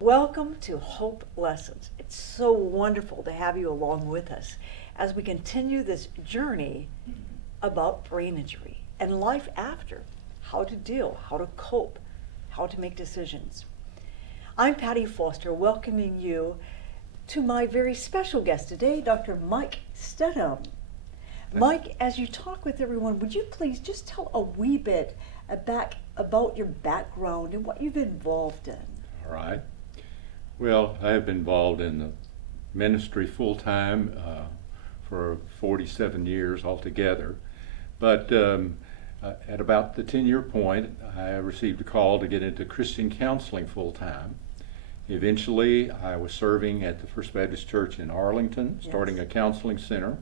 Welcome to Hope Lessons. It's so wonderful to have you along with us as we continue this journey about brain injury and life after, how to deal, how to cope, how to make decisions. I'm Patty Foster, welcoming you to my very special guest today, Dr. Mike Stedham. Mike, as you talk with everyone, would you please just tell a wee bit about your background and what you've been involved in? All right. Well, I have been involved in the ministry full-time for 47 years altogether. But at about the 10-year point, I received a call to get into Christian counseling full-time. Eventually, I was serving at the First Baptist Church in Arlington, starting a counseling center.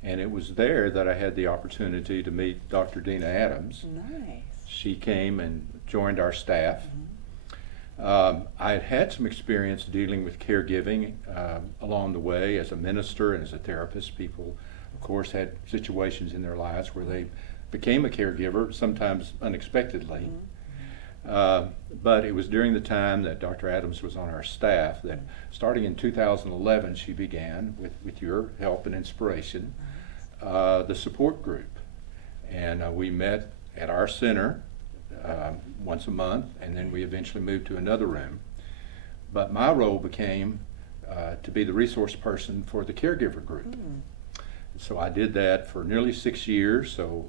And it was there that I had the opportunity to meet Dr. Dina Adams. Nice. She came and joined our staff. I had had some experience dealing with caregiving along the way as a minister and as a therapist. People, of course, had situations in their lives where they became a caregiver, sometimes unexpectedly. But it was during the time that Dr. Adams was on our staff that, starting in 2011, she began, with your help and inspiration, the support group. And we met at our center once a month, and then we eventually moved to another room. But my role became to be the resource person for the caregiver group. So I did that for nearly 6 years. So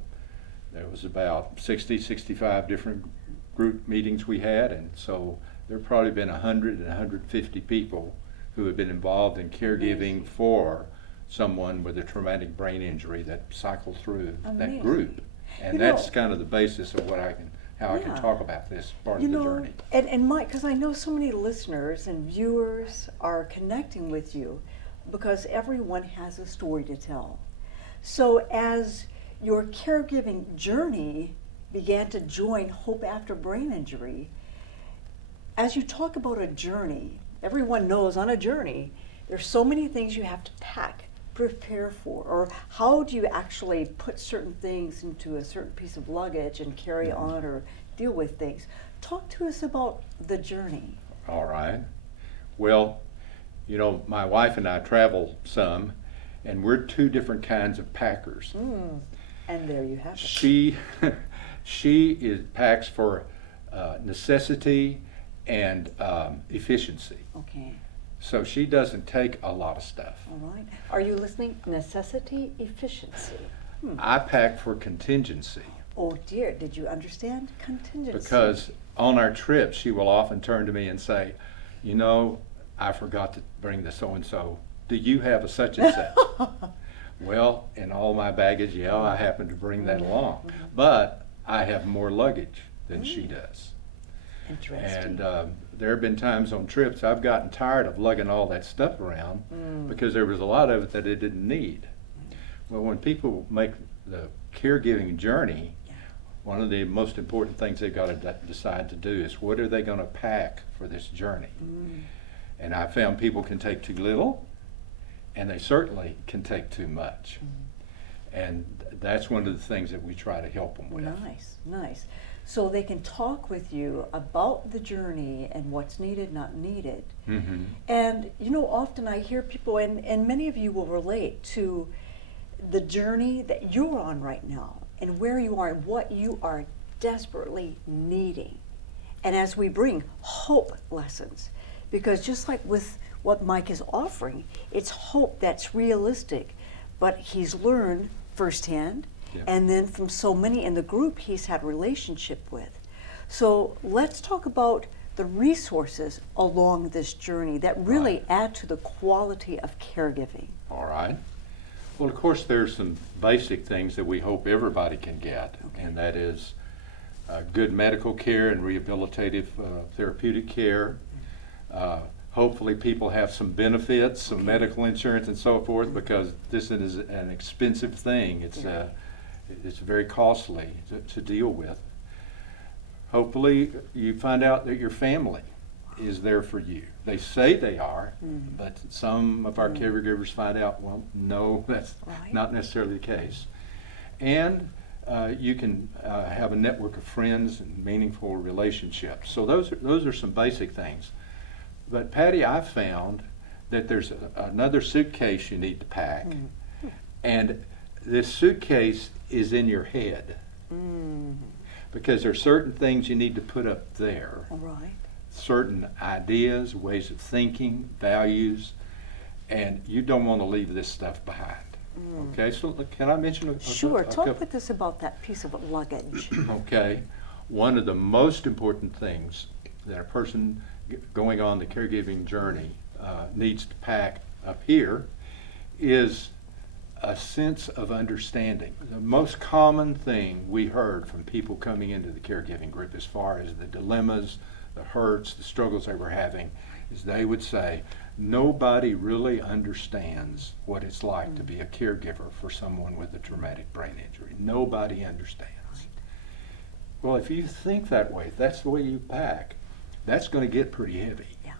there was about 65 different group meetings we had, and so there have probably been 100 and 150 people who have been involved in caregiving for someone with a traumatic brain injury that cycled through that group. And that's kind of the basis of what how I can talk about this part of the journey. And Mike, because I know so many listeners and viewers are connecting with you because everyone has a story to tell. So as your caregiving journey began to join Hope After Brain Injury, as you talk about a journey, everyone knows on a journey, there's so many things you have to prepare for, or how do you actually put certain things into a certain piece of luggage and carry on or deal with things. Talk to us about the journey. All right. Well, my wife and I travel some, and we're two different kinds of packers. And there you have it. She packs for necessity and efficiency. Okay. So she doesn't take a lot of stuff. All right. Are you listening? Necessity, efficiency. I pack for contingency. Oh dear, did you understand? Contingency. Because on our trips, she will often turn to me and say, I forgot to bring the so-and-so. Do you have a such and such? Well, in all my baggage, I happen to bring that along. But I have more luggage than she does. Interesting. And there have been times on trips I've gotten tired of lugging all that stuff around because there was a lot of it that it didn't need. Well, when people make the caregiving journey, one of the most important things they've got to decide to do is what are they going to pack for this journey? And I found people can take too little, and they certainly can take too much. And that's one of the things that we try to help them with. Nice. So they can talk with you about the journey and what's needed, not needed. And often I hear people, and many of you will relate to the journey that you're on right now and where you are and what you are desperately needing. And as we bring hope lessons, because just like with what Mike is offering, it's hope that's realistic, but he's learned firsthand. And then from so many in the group he's had relationship with. So let's talk about the resources along this journey that really add to the quality of caregiving. All right. Well, of course, there's some basic things that we hope everybody can get, and that is good medical care and rehabilitative therapeutic care. Hopefully people have some benefits, some medical insurance and so forth, because this is an expensive thing. It's very costly to deal with. Hopefully you find out that your family is there for you. They say they are, but some of our caregivers find out, well, no, that's not necessarily the case. And you can have a network of friends and meaningful relationships. So those are some basic things. But Patty, I found that there's another suitcase you need to pack, and this suitcase is in your head, because there are certain things you need to put up there. All right. Certain ideas, ways of thinking, values, and you don't want to leave this stuff behind. Okay, so can I mention Sure, talk couple? with us about that piece of luggage. Okay, one of the most important things that a person going on the caregiving journey needs to pack up here is a sense of understanding. The most common thing we heard from people coming into the caregiving group, as far as the dilemmas, the hurts, the struggles they were having, is they would say, nobody really understands what it's like to be a caregiver for someone with a traumatic brain injury. Nobody understands. Well, if you think that way, if that's the way you pack, that's going to get pretty heavy. Yeah.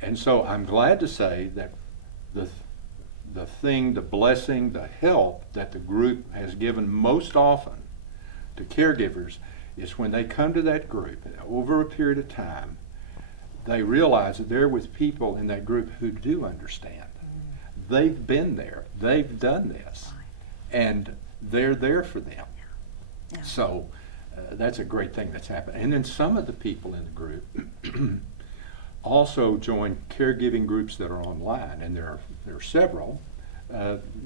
And so I'm glad to say that the blessing, the help that the group has given most often to caregivers is when they come to that group, over a period of time, they realize that they're with people in that group who do understand. They've been there, they've done this, and they're there for them. Yeah. So that's a great thing that's happened. And then some of the people in the group also join caregiving groups that are online, and there are several.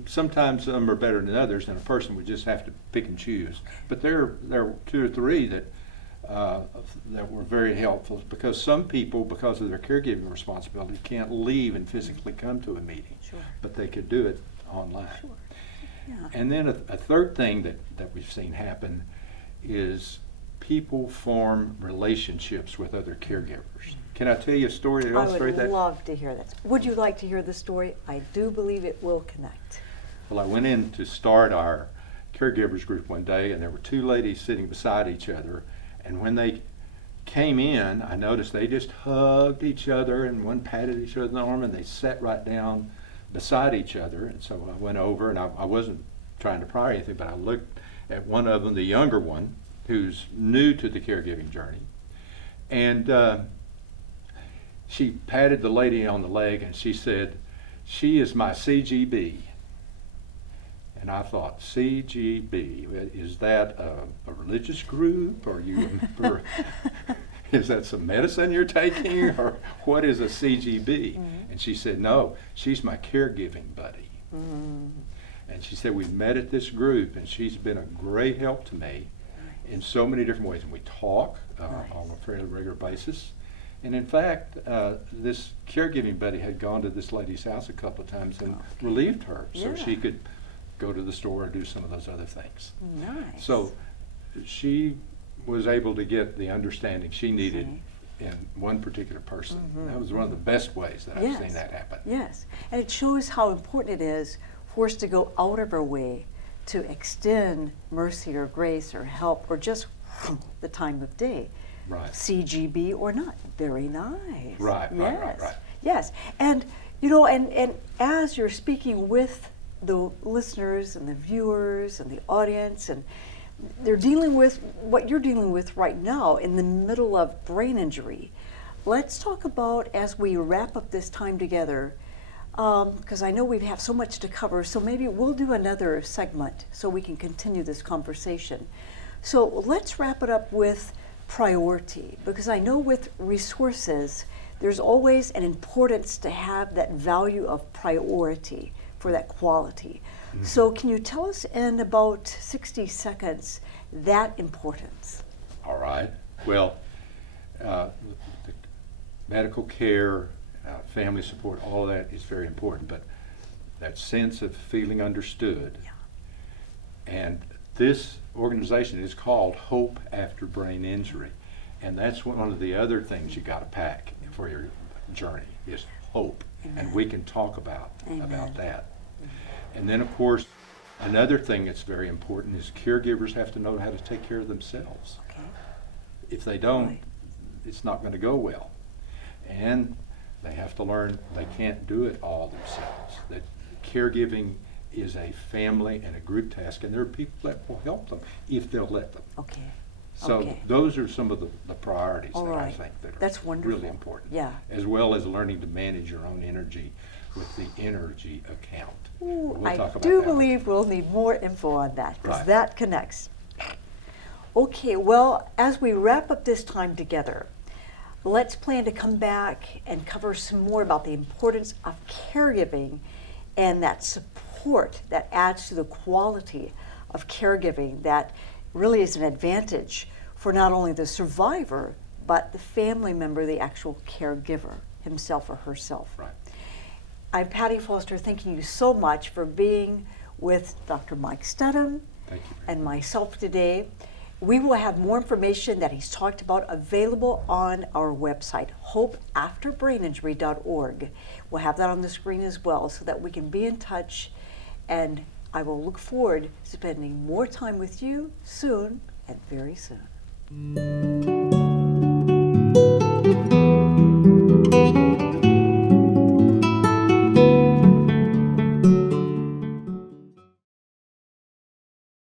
Sometimes some are better than others, and a person would just have to pick and choose. But there are 2 or 3 that were very helpful, because some people, because of their caregiving responsibility, can't leave and physically come to a meeting, Sure. but they could do it online. Sure. Yeah. And then a third thing that we've seen happen is people form relationships with other caregivers. Can I tell you a story to I illustrate would that? love to hear that. Would you like to hear the story? I do believe it will connect. Well, I went in to start our caregivers group one day, and there were 2 ladies sitting beside each other. And when they came in, I noticed they just hugged each other, and one patted each other on the arm, and they sat right down beside each other. And so I went over, and I wasn't trying to pry anything, but I looked at one of them, the younger one, who's new to the caregiving journey. And she patted the lady on the leg, and she said, "She is my CGB." And I thought, CGB, is that a religious group? Or is that some medicine you're taking? Or what is a CGB? And she said, no, she's my caregiving buddy. And she said, we met at this group, and she's been a great help to me in so many different ways. And we talk on a fairly regular basis. And in fact, this caregiving buddy had gone to this lady's house a couple of times and relieved her, so she could go to the store and do some of those other things. Nice. So she was able to get the understanding she needed in one particular person. That was one of the best ways that I've seen that happen. Yes, and it shows how important it is for us to go out of our way to extend mercy or grace or help or just the time of day. Right. CGB or not. Very nice. Right. Yes, and you know, and as you're speaking with the listeners and the viewers and the audience, and they're dealing with what you're dealing with right now in the middle of brain injury. Let's talk about, as we wrap up this time together, because I know we have so much to cover, so maybe we'll do another segment so we can continue this conversation. So let's wrap it up with priority, because I know with resources, there's always an importance to have that value of priority for that quality. So can you tell us in about 60 seconds that importance? All right. Well, the medical care, family support, all of that is very important, but that sense of feeling understood. And this organization is called Hope After Brain Injury. And that's one of the other things you got to pack for your journey is hope. And we can talk about that. And then, of course, another thing that's very important is caregivers have to know how to take care of themselves. If they don't, it's not going to go well. And they have to learn they can't do it all themselves. That caregiving is a family and a group task, and there are people that will help them if they'll let them. Okay. So Okay. those are some of the priorities All that I right. think that are That's wonderful. really important. Yeah. As well as learning to manage your own energy with the energy account. Ooh, We'll I talk about do that. believe we'll need more info on that, because Right. that connects. Okay, well, as we wrap up this time together, let's plan to come back and cover some more about the importance of caregiving and that support that adds to the quality of caregiving that really is an advantage for not only the survivor, but the family member, the actual caregiver, himself or herself. Right. I'm Patty Foster, thanking you so much for being with Dr. Mike Studham Thank you. and myself today. We will have more information that he's talked about available on our website, hopeafterbraininjury.org. We'll have that on the screen as well so that we can be in touch, and I will look forward to spending more time with you soon and very soon.